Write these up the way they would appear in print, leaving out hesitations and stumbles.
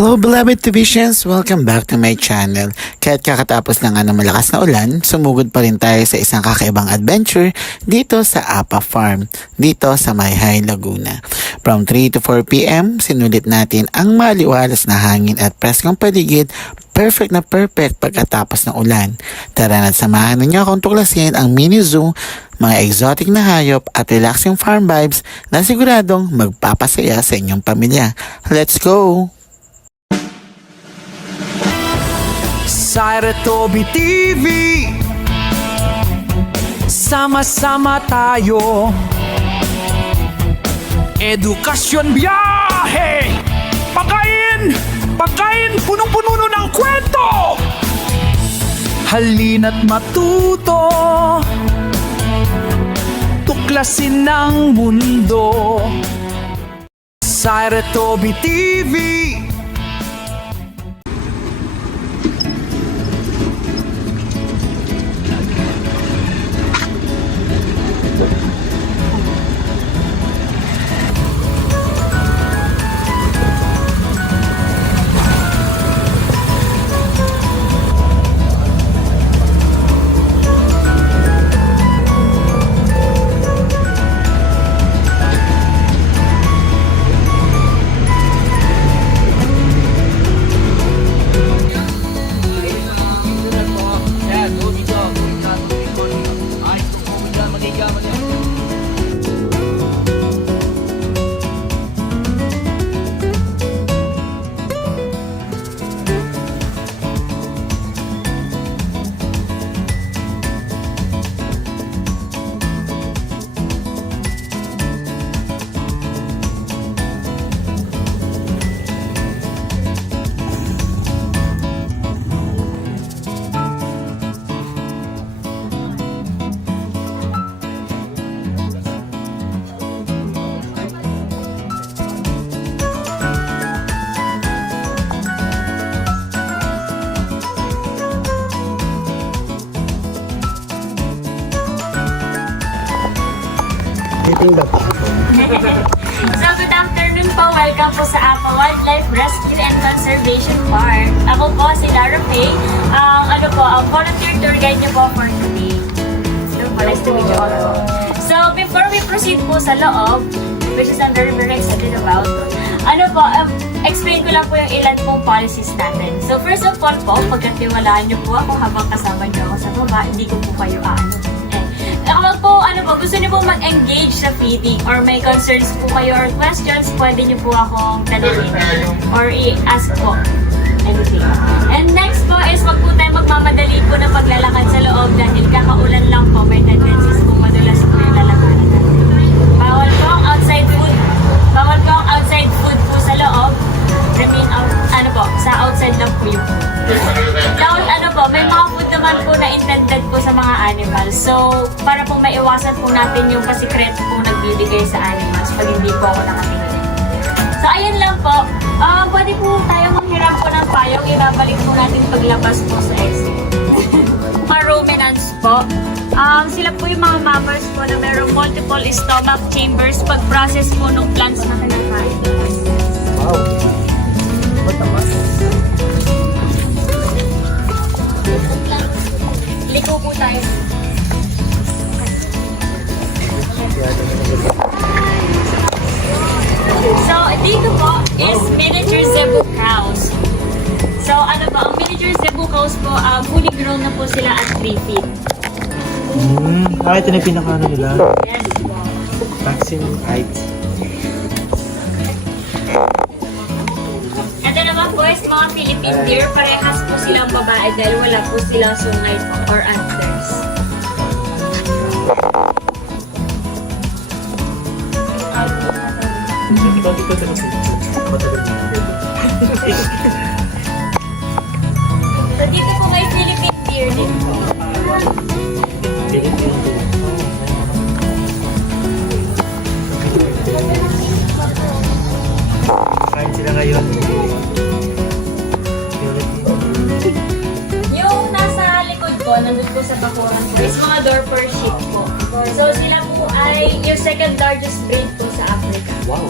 Hello beloved Divisions! Welcome back to my channel. Kahit kakatapos ng malakas na ulan, sumugod pa rin tayo sa isang kakaibang adventure dito sa Apa Farm, dito sa Mayhay, Laguna. From 3 to 4 p.m, sinulit natin ang maliwalas na hangin at preskong paligid, perfect na perfect pagkatapos ng ulan. Tara na't samahan ninyo akong tuklasin ang mini zoo, mga exotic na hayop at relaxing farm vibes na siguradong magpapasaya sa inyong pamilya. Let's go! Saira Toby TV, sama-sama tayo. Edukasyon biyahe, pagkain punong-puno ng kwento. Halina't matuto, tuklasin ng mundo. Saira Toby TV. So, good afternoon po. Welcome po sa Apa Wildlife Rescue and Conservation Park. Ako po si Lara Faye, ang volunteer tour guide niyo po for today. So, nice to meet you all. So, before we proceed po sa loob, which is I'm very excited about, explain ko lang po yung ilan pong policies natin. So, first of all po, pagkatiwalaan niyo po ako habang kasama niyo ako sa baba, hindi ko po kayo gusto niyo po mag-engage sa feeding or may concerns po kayo or questions, pwede niyo po akong tanungin or i-ask po anything. And next po is wag po tayo magmamadali po na paglalakad sa loob dahil kakaulan lang po, may tendencies po madulas po yung lalakaran natin. Bawal po ang outside food po sa loob. Remain out, sa outside lang po yung food. May mga food naman po na intended po sa mga animals. So, para po maiwasan po natin yung pasikreto po nagbibigay sa animals pag hindi po ako nakatingin. So, ayun lang po. Pwede po tayo manghiram po ng payong. Ibabalik po natin paglabas po sa exit. Mga ruminants po. Sila po yung mga mammals po na mayroong multiple stomach chambers pag-process po ng plants na kinakain. Wow. Liko po tayo. So, dito po is miniature zebu cows. So, ang miniature zebu cows po, fully grown na po sila at 3 feet. Ito na yung pinaka nila. Yes po. Vaccine height. Ito naman po is mga Philippine deer. Parehas po silang babae dahil wala po silang sungay po or antlers. So dito po may Philippine deer din po. Kain sila ngayon. Yung nasa likod ko, nandun po sa bakuran ko, is mga Dorper sheep po. So sila po ay yung second largest breed po sa Africa. Wow.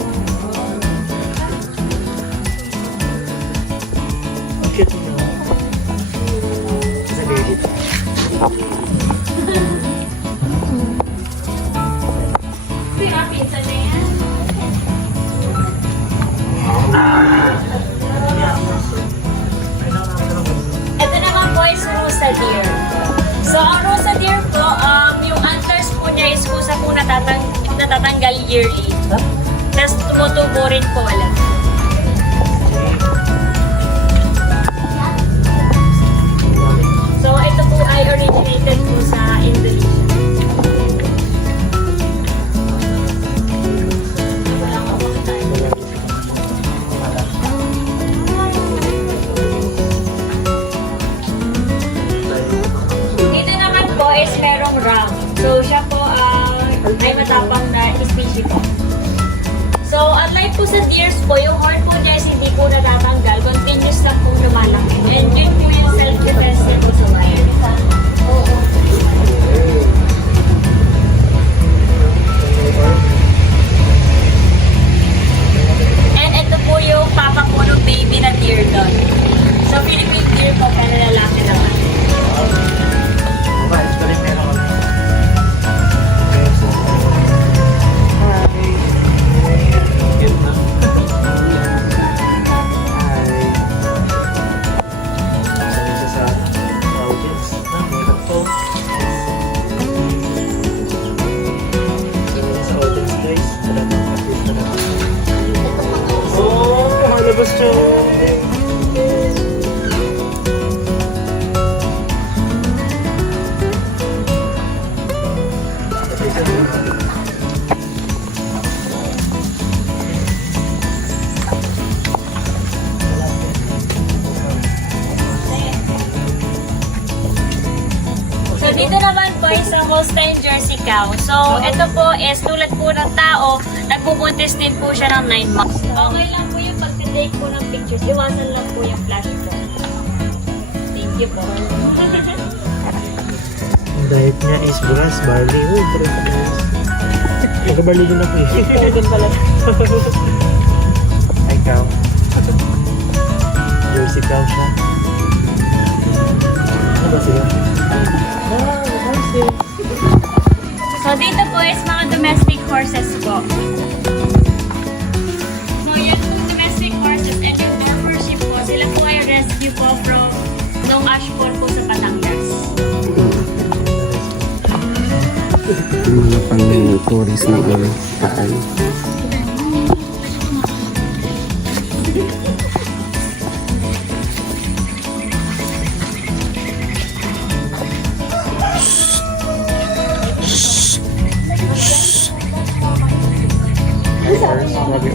Ito naman po is Rusa Deer. So, ang Rusa Deer po, yung antlers po niya is kusa po natatanggal yearly. Tapos tumutubo rin po ulit. So, ito po ay originated po sa Indonesia. Dito naman po is merong ram. So, siya po ay matapang na species po. So, unlike po sa deers po, yung horn po niya is hindi po natatanggal. Continuous lang po lumalaki. And yun po yung self-defense niya po sa wild. And ito po yung papa po ng baby na deer doon. So, Philippine deer po, pero lalaki naman. Labas siya. So, dito naman po is ang Holstein Jersey Cow. So, ito po is tulad po ng tao, nagbubuntis din po siya ng 9 months. Okay lang po yung pag-take po ng pictures. Iwasan lang po yung flash po. Thank you po. Ang diet niya is buras, barley. Uy, buras. Nagkabarley din ako eh. Ikaw din pala. Ay, cow. Jersey cow siya. Ano ba sila? So, dito po is mga domestic horses po. So, yun po domestic horses and yung membership po, sila po ay rescue po from Long Ashport po sa Batangas. Mga pang-tourist na saan. Grabe,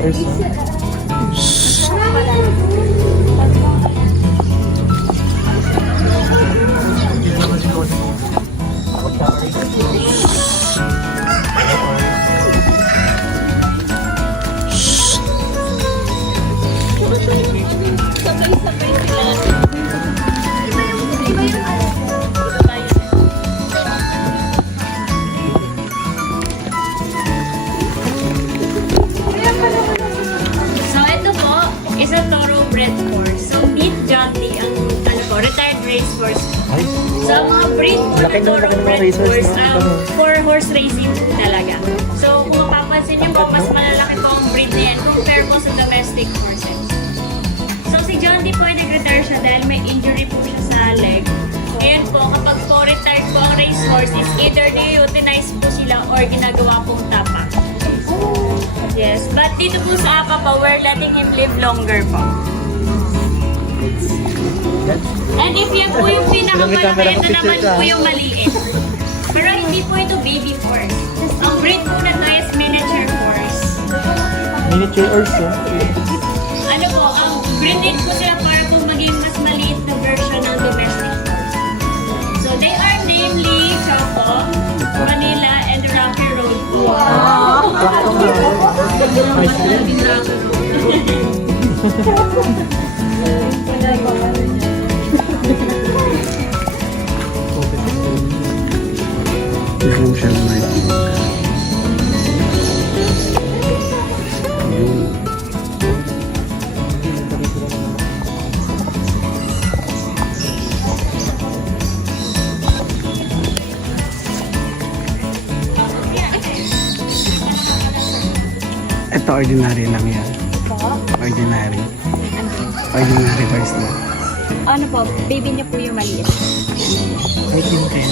horse. Sabay-sabay sila. So, ito po, is a thoroughbred horse. So, Meet Johnny, ang retired racehorse. So, ang mga breed po na thoroughbred horse, for horse racing talaga. So, kung mapapansin niyo po, mas malalaki po ang breed na yan compare po sa domestic horses. So, si John Dee po ay nag-retire siya dahil may injury po siya sa leg. Ngayon po, kapag po retired po ang racehorse is either ni-euthanize po sila or ginagawa pong tapak. Yes, but dito po sa APA po, we're letting him live longer po. And if yan po yung pinakamalaki, ito naman po yung maliit. Pero hindi po ito baby horse. Ang breed po na ito is miniature horse. Miniature horse, oh. Ano po, ang breed din po sila para po maging mas maliit na version ng domestic horse. So they are namely Choco, Manila, and Rocky Road po. Tignan siya naman. Ito ordinary lang yan. Ordinary. Ay, yung reverse na. Ano po, baby niya po yung maliit. Wait din kayo.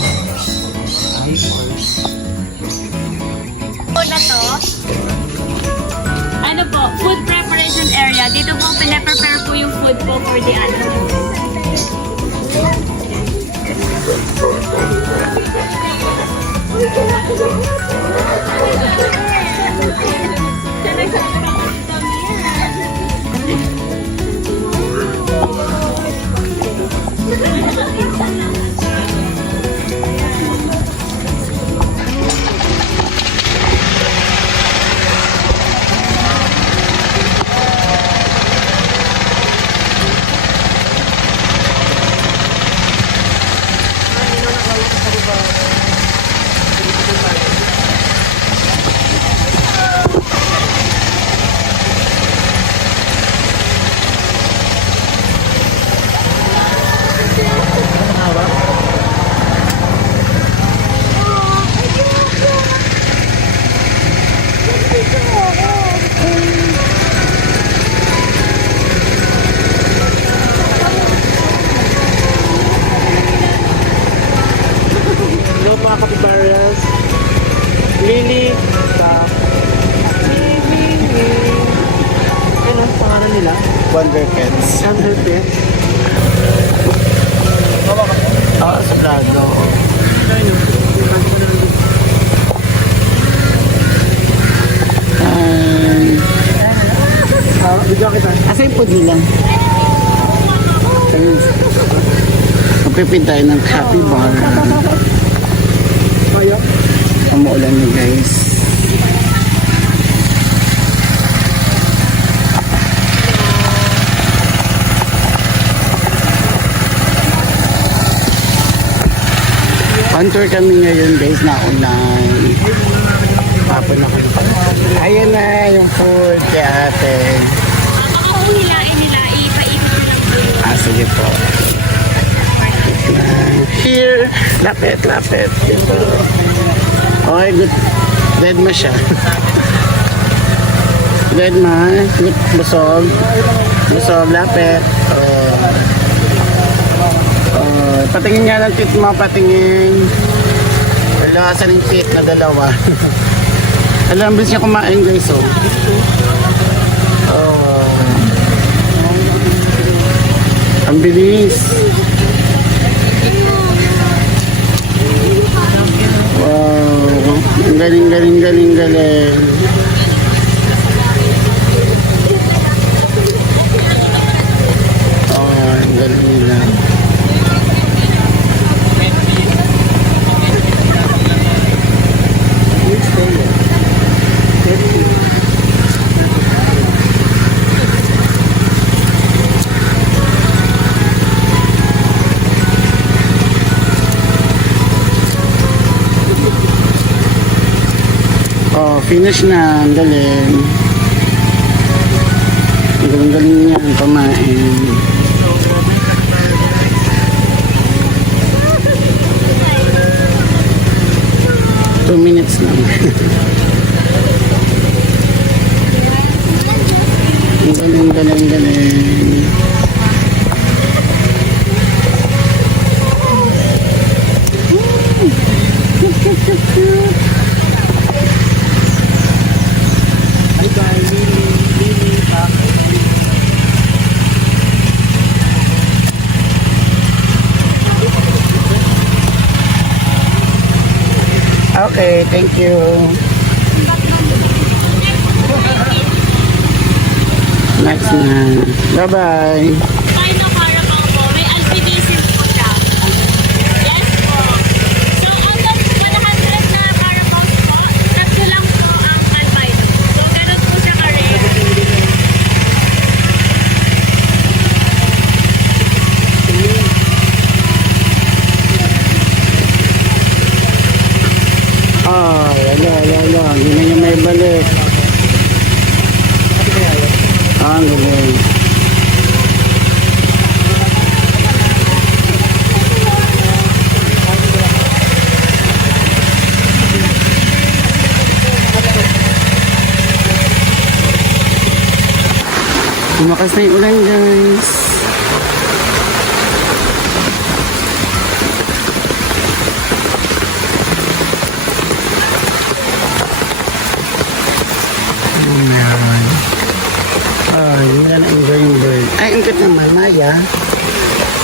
Ay, Po na to, ano po, food preparation area. Dito po pinaprepare po yung food po for the animals. hello mga kapibaras. Lily, ano ang pangalan nila? Wonder Pets. Under Pet. Oo, suplado. Bigyan kita. Asa yung food nila? Magpipid tayo ng happy bar. Kaya? Umuulan na guys. On tour kami ngayon guys na ulan. Tapon ako. Ayan na yung food kay ate. Baka po hilain nila, ipaikot nila po yung Sige po. Here. Lapit, lapit. Dito. Okay, good. Dead ma siya. Dead ma. Good. Busog. Busog, lapit. Patingin nga ng tit mo, patingin. Wala, asan yung tit na dalawa. Alam, ang bilis niya kumain guys, oh. Ang bilis. Wow. Ang galing, galing, galing, galing. Ang galing nila. Finish na. Ang galing. Ang galing-galing niya ang kumain. Two minutes lang. Ang galing, galing, galing. Okay, thank you. Next na. Bye-bye. Kain ng Carabao po. May alpinism po siya. Yes po. So, out of 100 na Carabaos po, tatlo lang po ang albino. So, ganun po siya ka-rare. Wala. Hindi na niya may balik. Ang galing. Lumakas na yung ulan, guys. Meron. Oh, yun na na-enjoy yung bird. Ay, ang ganda naman, Maya.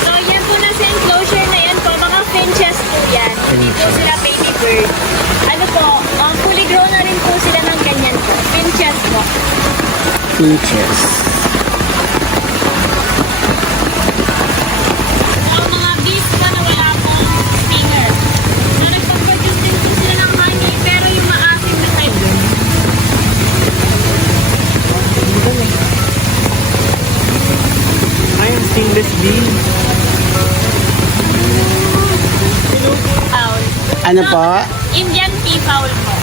So, yan po nasa enclosure na yan po. Mga finches po yan. Hindi po sila baby bird. Ano po, fully grown na rin po sila ng ganyan po. Finches po. Finches. Ang mga bees pa na wala pong stinger. So, nagpaproduce din po sila ng honey, pero yung maasim na type yun. Ay, ang stainless bee. Fowl. Ano po? Indian tea fowl po.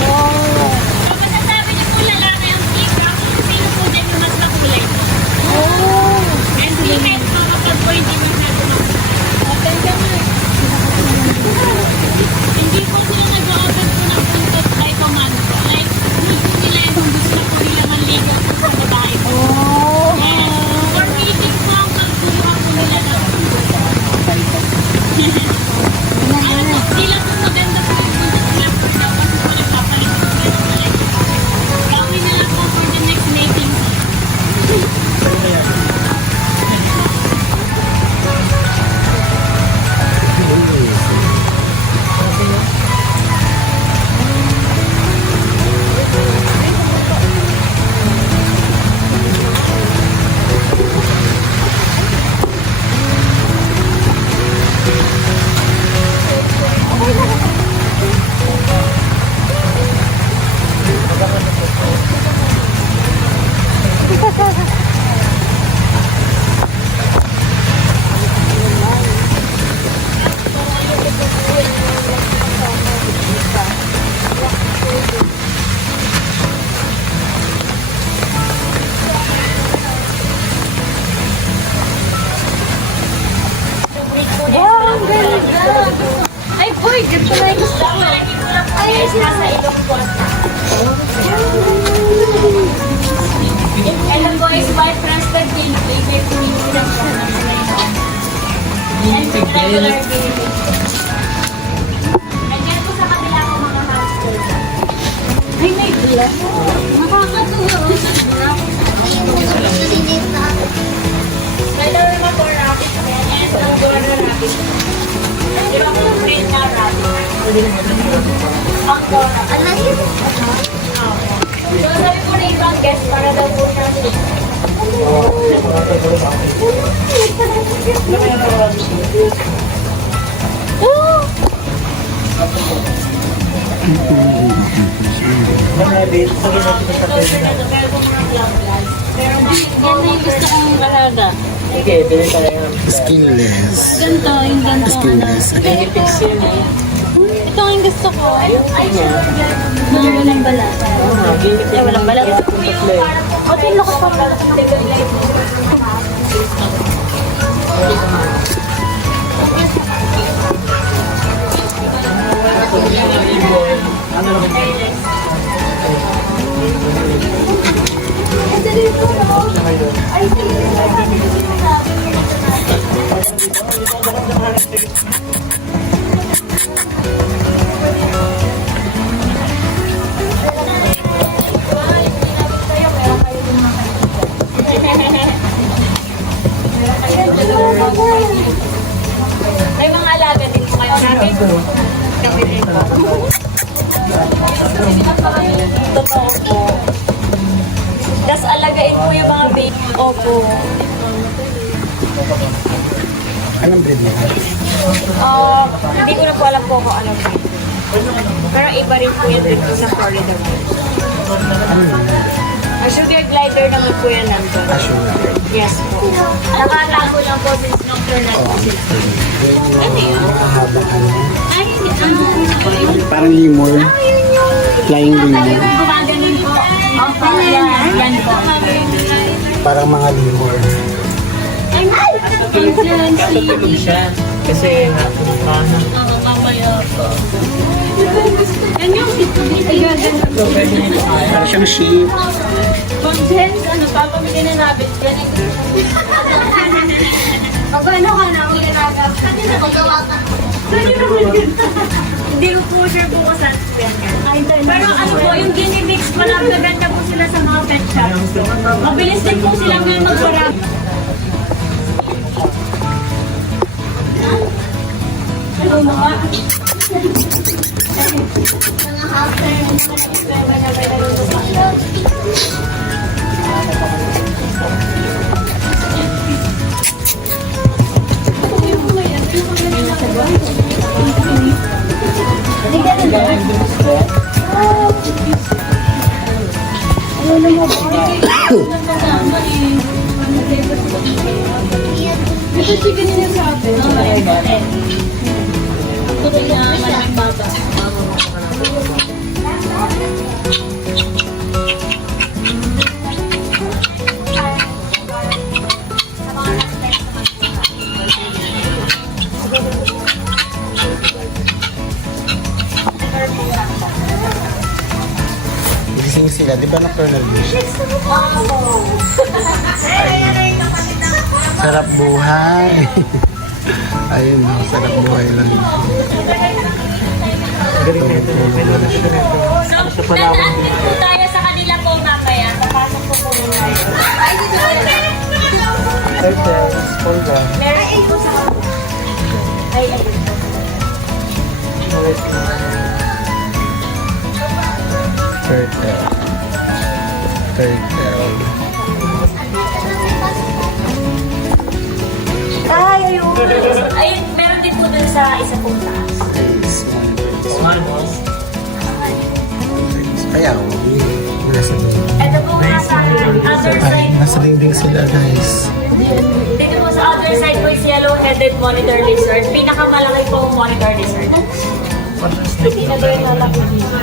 Oh. So, masasabi niyo po lalaki ang tika kung sino po din yung mas makulay. Oh. And female po kapag po hindi masyado makulay. Hindi po sila nag-open po ng puntot kahit pamano po. Like, gusto nila yung gusto po nila manligo po sa babae po. Yes. For meeting po ang pagkuha po nila ng ano po, sila po maganda po yung puntot nila po daw kasi po nagpapalit po sila ng balik. Gawin na lang po for the next mating po. Wow, ang ganda! Ay, boy, ganito na yung gusto ko. Ay, nasa ilong po. And the boy is white crested guinea pig. May pinipilang siya ng and regular guinea pig. And yan po sa kabila ko mga hamster. Ay, may black. Nakakatuwa. Pwede naman po rabbit. And ang buwan na rabbit. Di ba po train na rabbit? Ang dora. Ang lahit. So, sabi po na ibang guest para daw po siya. Pero yan na yung gusto kong malaga. Okay, pili tayo. Skinless. Ganito, yung ganito. Skinless. Ito ang gusto ko. Mga walang balat. Ay, walang balat. Okay, loko pa pala. May mga alaga din po kayo natin. Kami rin po. Totoo po. Tapos alagain po yung mga baby. Opo. Anong breed niya? Hindi ko na po alam po kung anong breed. Pero iba rin po yan din po sa Florida. Sugar glider naman po yan nandun. Yes po. Nakatago lang po since nocturnal po sila. Ano yun? Mahaba ano. Ay, ano? Parang lemur. Ayun yun. Flying lemur. Gumaganon po. Opo, yan po. Parang mga lemur. Ay, yan, Tatulog siya. Kasi napunta na. mamaya po. Yan yung ito. Parang siyang sheep. Kung Jens, ano, papamigay na rabbit yan. Pag ano ka na, may nagagap. Kanina magawa ka. Hindi ko po sure po kung saan yan. Pero ano po, yung guinea pigs pa lang, naganda po sila sa mga pet shops. Mabilis din po sila ngayon magparap. Ano mga? Ito chicken nila sa atin. Ito yung malaking bata. Gising sila, di ba na Colonel Bush? Ay, sarap buhay. Ayun, sarap buhay lang. Galing na ito. May lulusyon ito. So, dadaan din po tayo sa kanila po mamaya. Papasok po po muna. Turtle, polga. Meron din po sa ay, Turtle. Turtle. ayun, meron din po dun sa isa pong taas. Kaya, nasa Ito po nga sa other Ay, side. nasa dingding sila, guys. Dito po sa other side po is yellow-headed monitor lizard. Pinakamalaki po ang monitor lizard. Hindi na doon lalaki dito.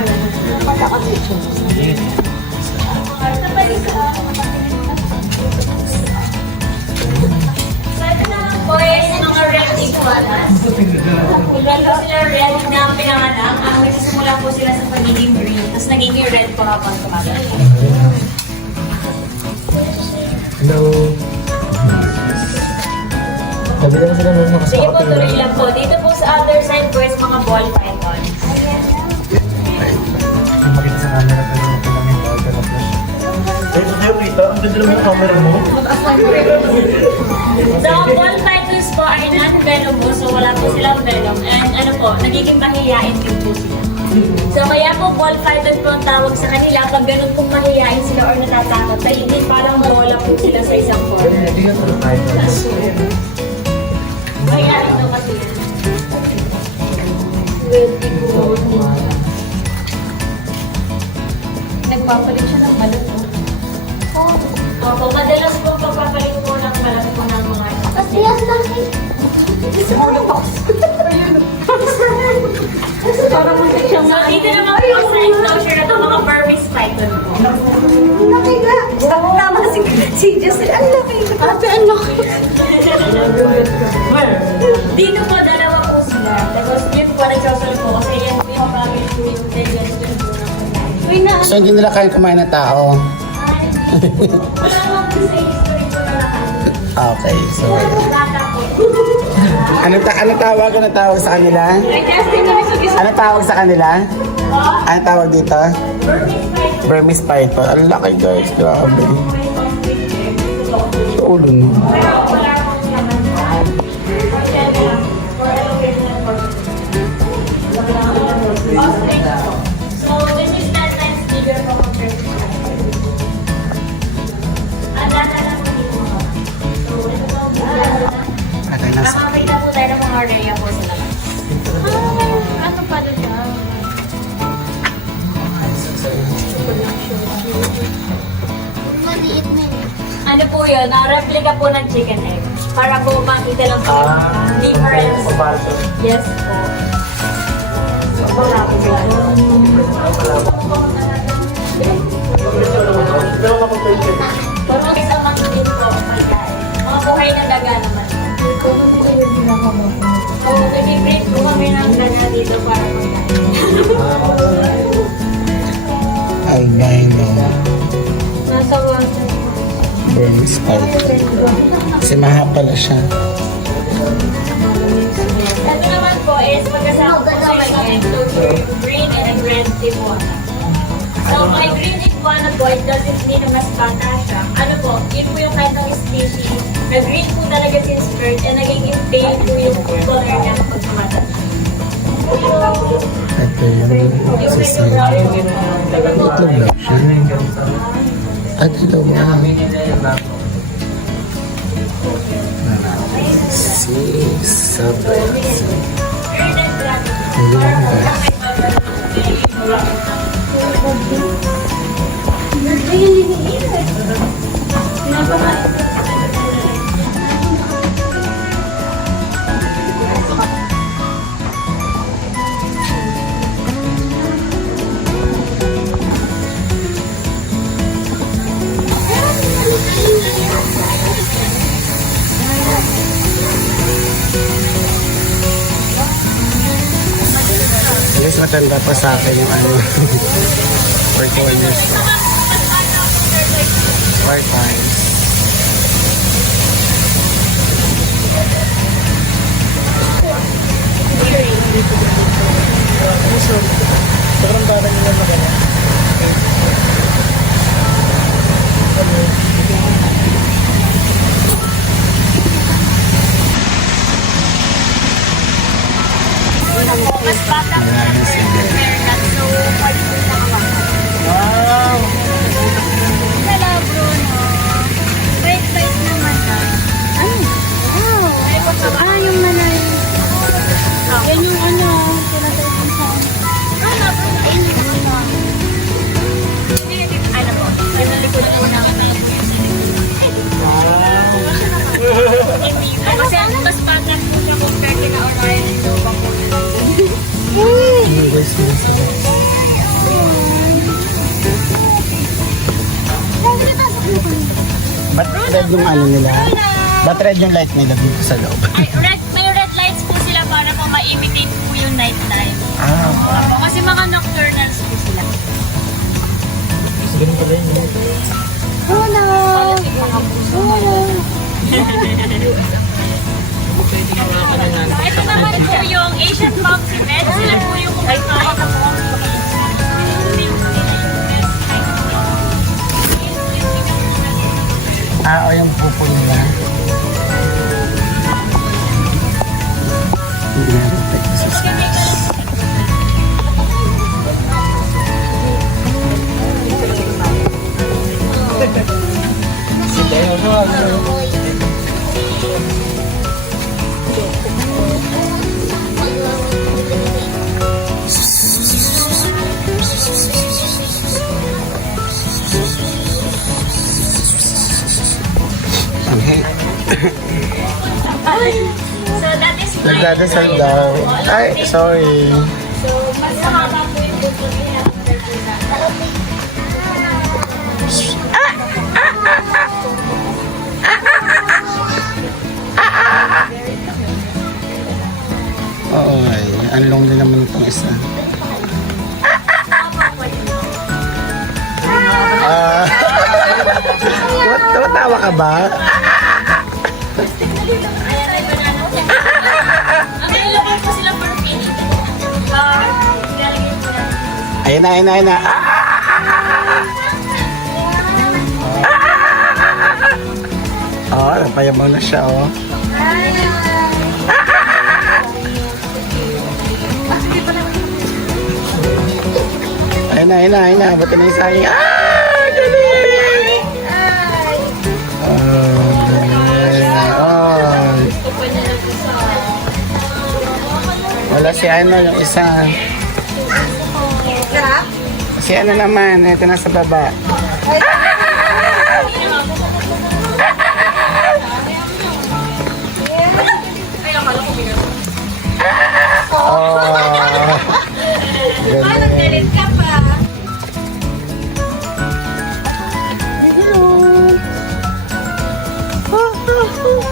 So ito naman po is mga red iguanas. Dito sila red na pinanganak. Ang nagsisimula po sila sa pagiging green. Tapos nagiging red po habang tumagal. Hello. Sabi lang sila nung Sige nakasakot. po, tuloy lang po. Dito po sa other side po is mga ball python. Yung makita sa camera pero natin lang yung bawal na flash. Ay, sa'yo kita. Ang ganda naman yung camera mo. So, ball pythons po ay non-venomous, so wala po silang venom. And ano po, nagiging mahihain din po sila. So, kaya po ball python po ang tawag sa kanila. Pag ganun pong mahihain sila or natatakot, ay hindi parang bola po sila sa isang corner. Hindi yan ano tayo. Mahihain daw kasi yan. Nagpapalit siya ng balot. Opo, madalas po pagpapalit po ng malaki po ng mga Kasi yan laki. Parang masik siya So, dito naman po sa enclosure na ito, mga Burmese python po. laki nga. Tama si Justin. Ang laki. Ate, ang laki. Dito po, dalawa po sila. Tapos yun po, nagsasalo po kasi yan po yung family po yung digestion po ng pagkain. Uy, na. So, hindi nila kaya kumain ng tao. Wala naman po sa history po na lahat. Okay, so... Bata po. Anong tawag sa kanila? Ay, testing kami sa gusto. Anong tawag sa kanila? Anong tawag dito? Burmese python. Burmese python. Ang laki, guys. Grabe. Sa ulo no. Pero wala po siya man. For educational purposes. Ostrich po. So, this is 10 times bigger po compared to python. Ang data lang po dito mga. So, ito po ang Patay na sa... makakita po tayo ng mga area po sa labas. Ano pa doon siya? Maliit na yun. Ano po yun? Replica po ng chicken egg. Para po makita lang po yung difference. Papaso. Yes po. Wala po ba? Pero kapag pwede. Pero sa mga din po, pagkain. Mga buhay na daga naman. Oo, nag-break po kami ng daga dito para pagkain. Albino. Nasa spike. Kasi mahaba pala siya. Ito naman po is magkasama po sa green and red iguana. So, may green iguana po, it doesn't mean na mas bata siya. Ano po, yun po yung kanyang species. Nag-green po talaga si skirt and naging pale po yung color niya kapag tumata. Ito yung sasay. Itlog lang siya. At hello, Six, seven, Green and black. Yes, matanda pa sa akin yung ano. 41 years old. 4 times. Sobrang parang nila magana. Mas bata po natin sa American, so pwede po siya hawakan. Wow! Hello, Bruno. Bait-bait naman ka. Ano? Wow. Ay, yung nanay. Yan yung ano, pinatay sa ano, Bruno. Ayun yung Bruno. Ano po? Yung nalikod po namin. Hindi po. Kasi mas bata po siya compared to na Orion and Nova po. Anyways, ba't red yung ano nila? Ba't red yung light nila dito sa loob? Ay, may red lights po sila para po ma-imitate po yung night time. Ah, Opo, kasi mga nocturnals po sila. Ito naman po yung Asian Monkey Red. Sila po yung kumakain na po. o yung pupo nila. Hindi na rin tayo sa So that is my nagdadasal daw. Ay, sorry. So, mas mahaba po yung buto niya. Oo, ay. Ang long din naman itong isa. Ah. Tumatawa ka ba? Available po sila for feeding. Ilalagay po natin. Ayun na, ayun na, ayun na. Oh, napayabaw na siya, oh. Ayun na, ayun na, ayun na. Ba't na yung sayang? Ah! Galing! Oh, galing. Oh. Wala si ano, yung isa. Si ano naman, ito na sa baba. Oh, galing.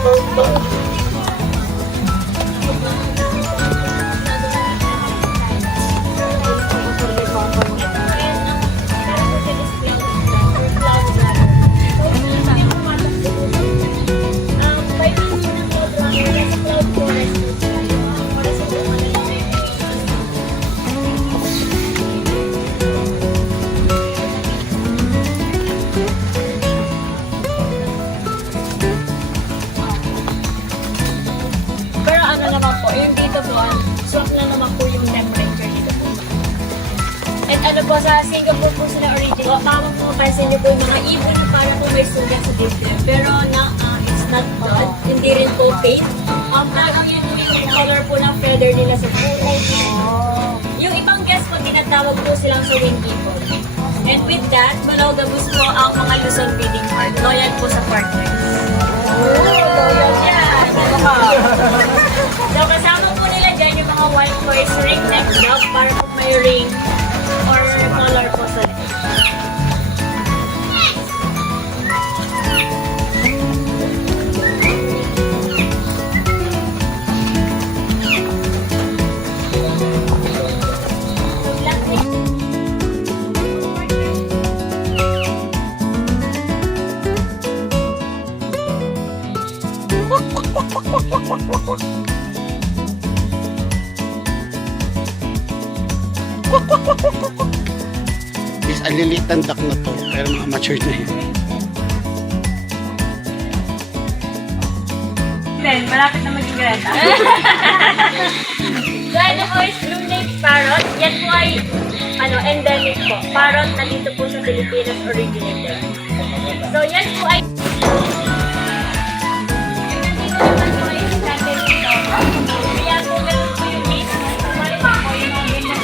ka pa. yung dito po, swak lang naman po yung temperature dito po. At ano po, sa Singapore po sila original. Tama po, pansin niyo po yung mga ibon na para po may sugat sa dibdib. Pero it's not bad. Hindi rin po paint. Parang yun yung color po ng feather nila sa kulay. Yung ibang guest po, tinatawag po silang sa wing eagle. And with that, monogamous po ang mga Luzon breeding part. Loyal po sa partner. Loyal yan. So kasama po nila dyan yung mga white toys, ring neck dog para po may ring or color po sa neck. Is alilitan duck na to, pero mga mature na yun. Then, malapit na maging Greta. So, ano po is blue nape parrot. Yan po ay endemic po. Parrot na dito po sa Pilipinas originated. So, yan po ay nandito naman po yung standard dito. Kaya po ganun po yung mix. Mali pa po yung mga ganyan.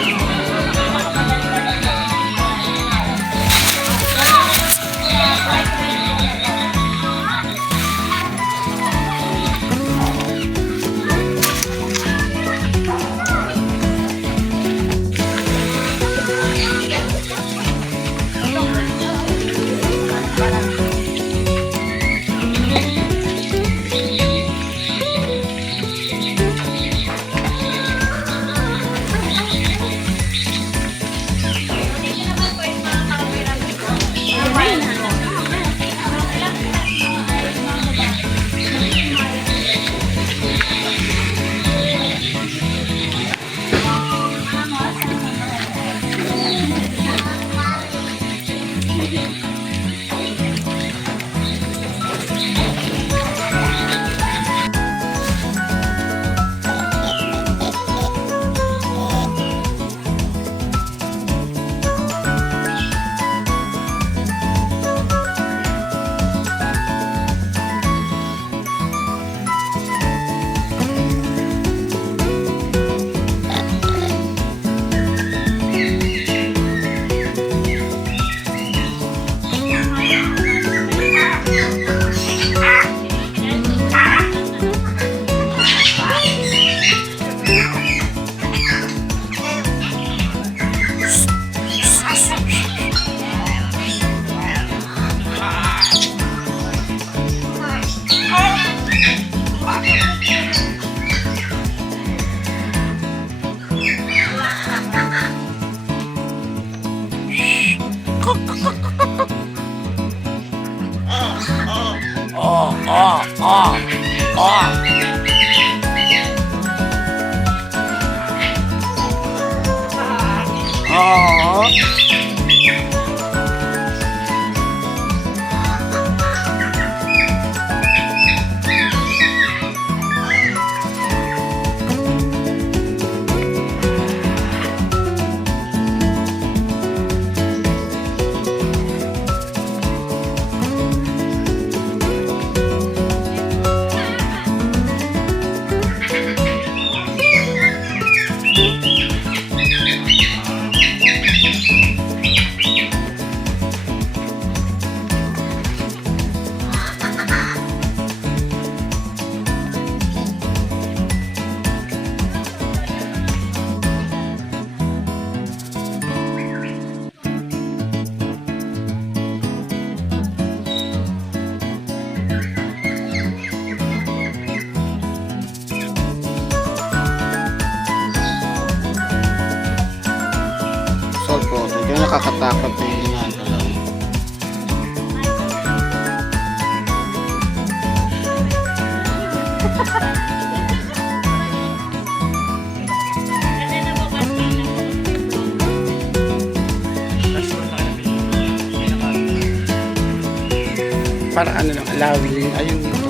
Nakakatakot na yung ginagalaw. Para ano lang, allowing, ayun yung ito.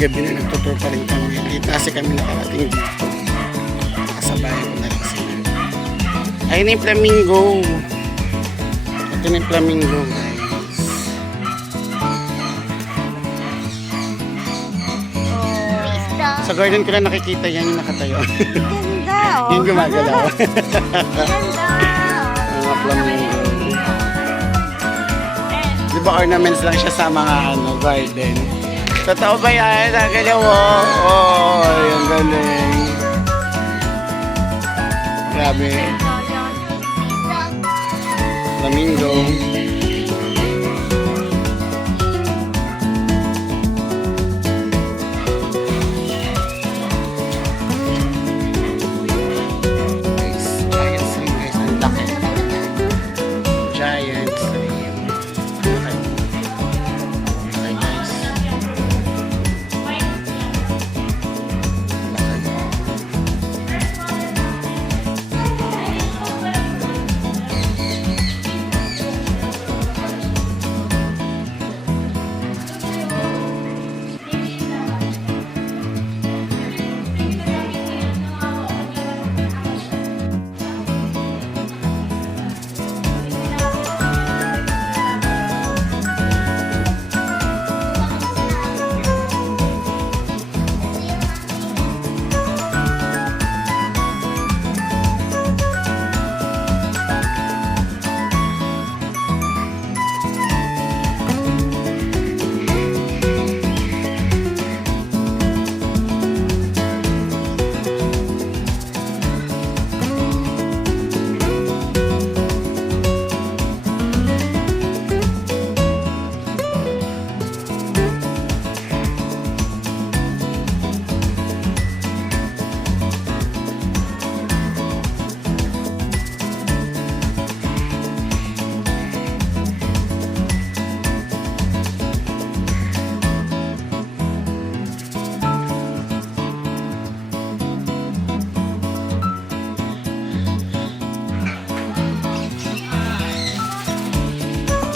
gabi na nagtutur pa rin kami. Dito kasi kami nakarating dito. Nakasabay ko na lang sila. Ayun na yung flamingo. Ito na yung flamingo, guys. Sa garden ko lang nakikita yan yung nakatayo. Ganda, oh. Yung gumagalaw. Ganda. Mga flamingo. Di ba ornaments lang siya sa mga garden? Totoo ba yan? Nagalaw mo? Oo, yung galing. Grabe. Flamingo. Giant swing guys. Ang laki. Giant swing. Okay. Okay guys.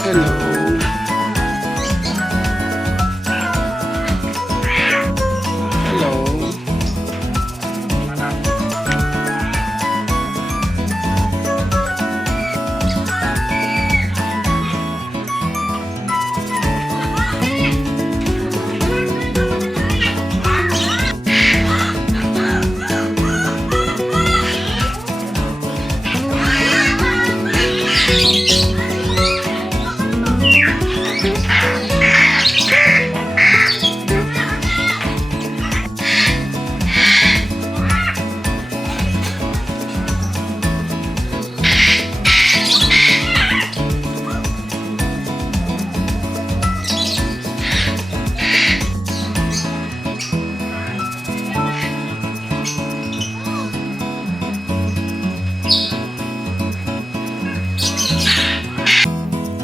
Hello. Hello.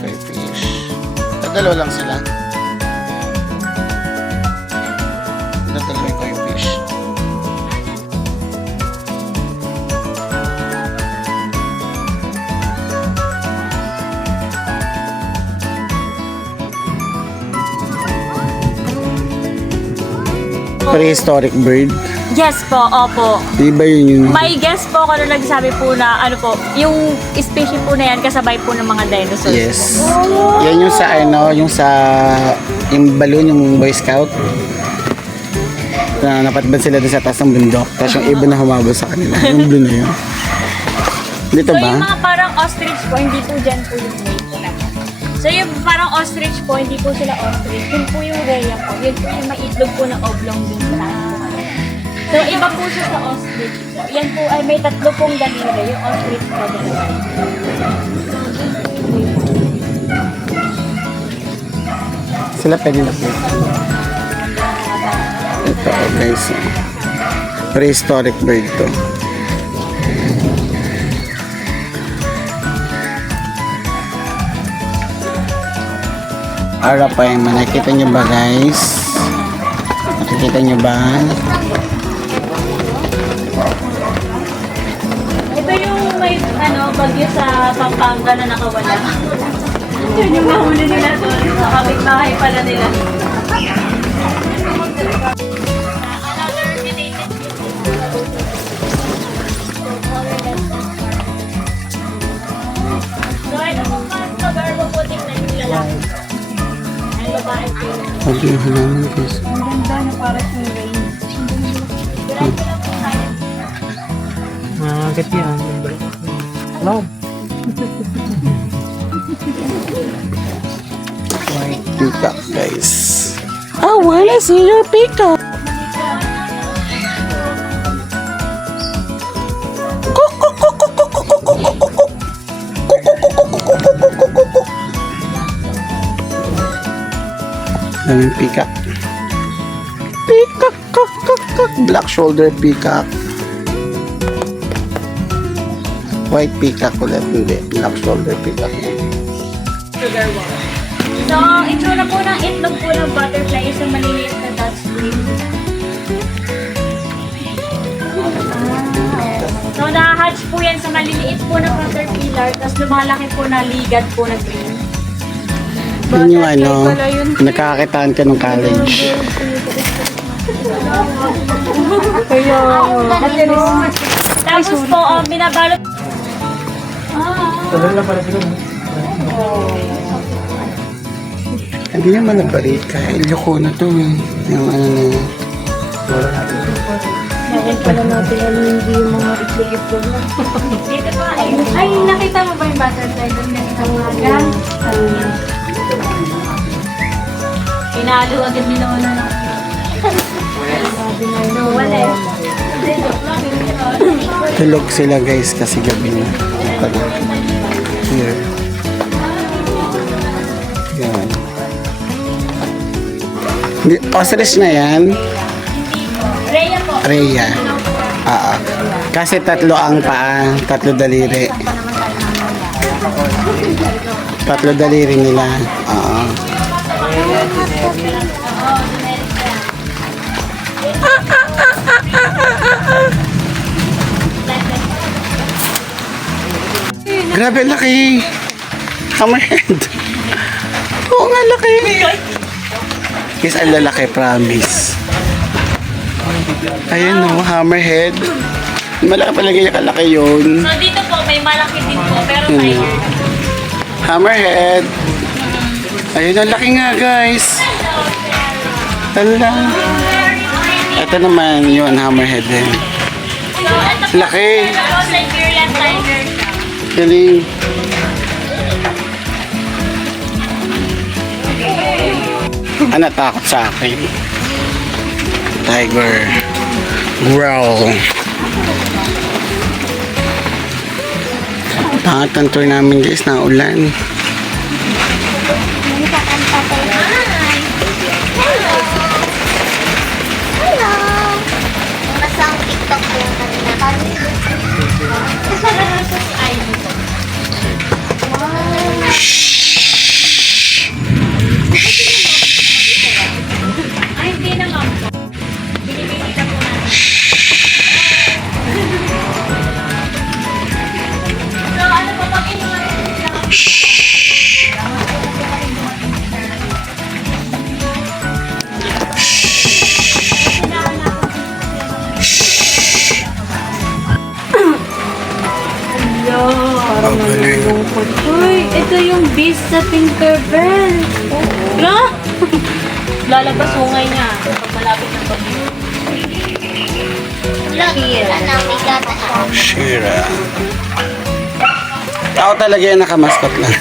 Crayfish. Dalawa lang sila. Dalawa yung crayfish. Prehistoric bird. Yes po, opo. Di ba yun yung... May guess po ako nung nagsabi po na ano po, yung species po na yan kasabay po ng mga dinosaurs. Yes. Yan yung sa yung sa yung balloon, yung Boy Scout. Na napatbad sila doon sa taas ng bundok. Tapos yung ibon na humabol sa kanila. Yung blue na yun. Dito So yung ba? mga parang ostrich po, hindi po dyan po yung way po na. So yung parang ostrich po, hindi po sila ostrich. Yun po yung rhea po. Yun po yung maitlog po na oblong din sa So iba po siya sa ostrich po. Yan po ay may tatlo pong daliri. Yung ostrich po dalawa. Sila pwede na po. Ito guys. Prehistoric bird to. Arapain mo. Nakikita nyo ba guys? Nakikita nyo ba? Ito yung may bagyo sa Pampanga na nakawala. Yun yung mahuli nila doon. Sa kapitbahay pala nila. Another related So, ito po mas kabarbo po tingnan yung lalaki. Ay, babae po. Sabi yung halaman guys. Ang ganda na para sa rain. Diretso lang po tayo. Agad yan. Wow. Peacock guys. I wanna see your peacock. Daming peacock. Peacock, kak, kak, kak. Black shoulder peacock. White peacock ulit. Hindi, black shoulder peacock. So, itsura po ng itlog po ng butterfly is yung maliliit na Dutch queen. So, na-hatch po yan sa maliliit po na caterpillar, tapos lumalaki po na ligad po na green. Yun yung ano, nakakakitaan ka ng college. Tapos po, binabalot. Tagal na pala siguro. Hindi naman nabalik ka. Ilyoko na to eh. Yung ano na yun. Bakit pala natin alam hindi yung mga itlog-itlog na. Dito po, ay, nakita mo ba yung butterfly doon ganito mga gan? Pinalo agad ni Lola na. Sabi na yun, wala eh. Tulog sila guys kasi gabi na. Here. Yan. Ostrich na yan. Rhea po. Rhea. Kasi tatlo ang paa. Tatlo daliri. Tatlo daliri nila. Oo. Grabe laki. Hammerhead. Oo nga laki. Guys, ang lalaki, promise. Ayan o, hammerhead. Malaki pala ganyan kalaki yun. So dito po, may malaki din po, pero tiger. Hammerhead. Ayun, ang laki nga guys. Hala. Ito naman yun, hammerhead din. So ito po, Laki. Siberian tiger siya. Galing. Natakot sa akin. Tiger. Growl. Pangat ang tour namin guys, na ulan. Hello! Nasa ang TikTok ko yung kanina. Ay, hindi naman po. Binibigita po natin. So, ano po, pag inuwi lang. Ang galing. Uy, ito yung beast sa Tinkerbell. No? Lalabas ungay niya pag malapit ng pag-ibig. May gata siya. Shira. Ako talaga yung nakamaskot lang.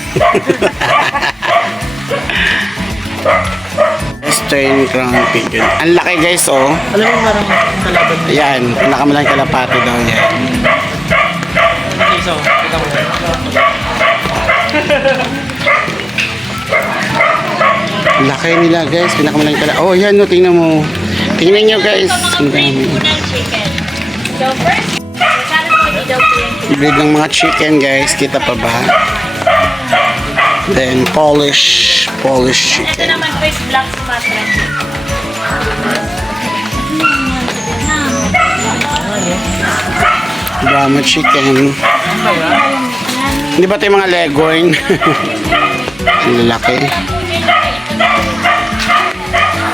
Western Crown Pigeon. Ang laki guys oh. Alam mo parang kalaban mo. Yan, pinakamalang kalapati daw yan. So, kita mo. Laki nila guys, pinakamalang kalapati. Oh yan no, tingnan mo. Tingnan nyo guys. Ito mga breed po ng chicken. So first, sana po hindi daw po yan. Breed ng mga chicken guys, kita pa ba? Then Polish Ito chicken. naman po is black Sumatra chicken. Brahma chicken. Hindi ba ito yung mga leghorn? Ang lalaki.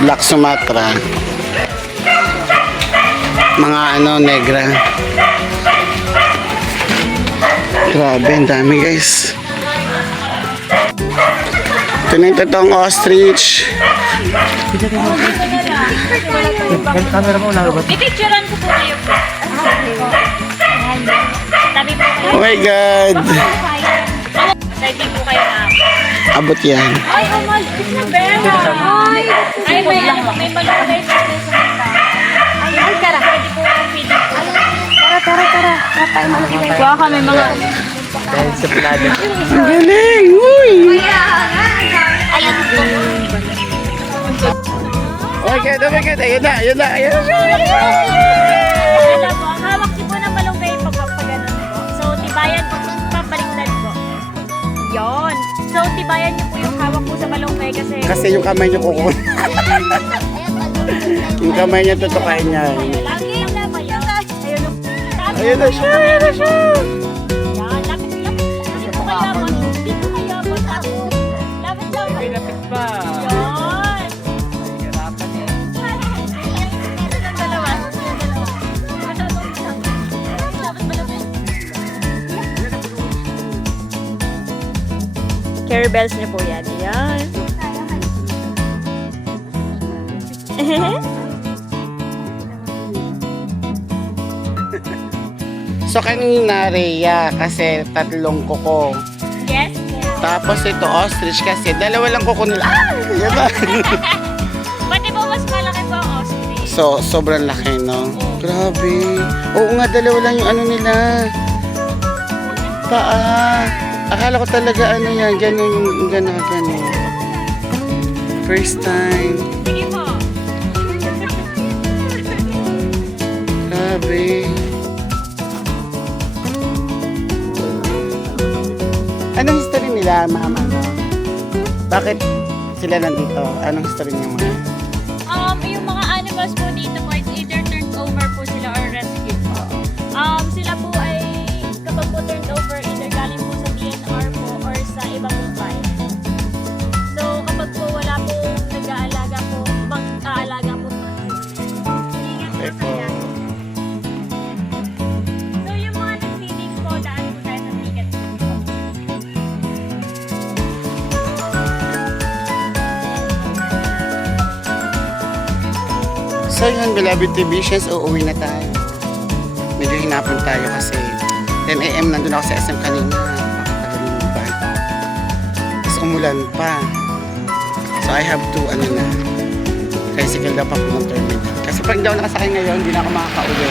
Black Sumatra. mga negra. Grabe, ang dami guys. Ito na yung totoong ostrich. Camera mo lang ba? Pipicturean ko po kayo po. Tabi po kayo. Oh my God. Ready po kayo na. Abot yan. Ay, umalis na Bella. Ay, may malulay sa sa mata. Ay, tara. Pwede po ang feeding po. Tara. Tayo malaki. Kuha kami mga... Dahil sa plada. Ang galing. Uy. Ayun po. Oh my God. Ayun na. Alam po, ang hawak niyo po ng malunggay pagpapaganon po. So, tibayan po, papaliktad po. Yon. So, tibayan niyo po yung hawak po sa malunggay kasi... Kasi yung kamay niyo kukunin. Yung kamay niya tutukain niya. Lagi yung laban yun. Ayun na siya. Yan, lapit. Dito po kayo abot. Dito kayo abot ako. Lapit. Lapit pa. Yon. Hirapan eh. Ang dalawa. Carry bells niyo po yan. Yan. So kanina, Rhea, kasi 3 kuko. Yes. Tapos ito, ostrich kasi 2 lang kuko nila. Yan ba? Pati po mas malaki po ang ostrich. So, sobrang laki, no? Grabe. Oo nga, 2 lang yung nila. Paa. Akala ko talaga yan, gano'n. First time. Sige po. Grabe. Anong history nila, mama? Bakit sila nandito? Anong history niya, mga? Yung mga animals po dito po, it's either turned over po sila or rescued po. Sila po ay kapag po turned over, either galing po sa DNR po or sa ibang bahay. So kapag po wala po nag-aalaga po, aalaga po. Ingat po sila. So yung mga nag-feeding po, daan po tayo sa ticket po. So yun, beloved TVians, uuwi na tayo. Medyo hinapon tayo kasi 10 AM nandun ako sa SM kanina. Pakatagalin mo ba? Tapos umulan pa. So I have to, tricycle daw pa po ng terminal. Kasi pag hindi ako nakasakay ngayon, hindi na ako makakauwi.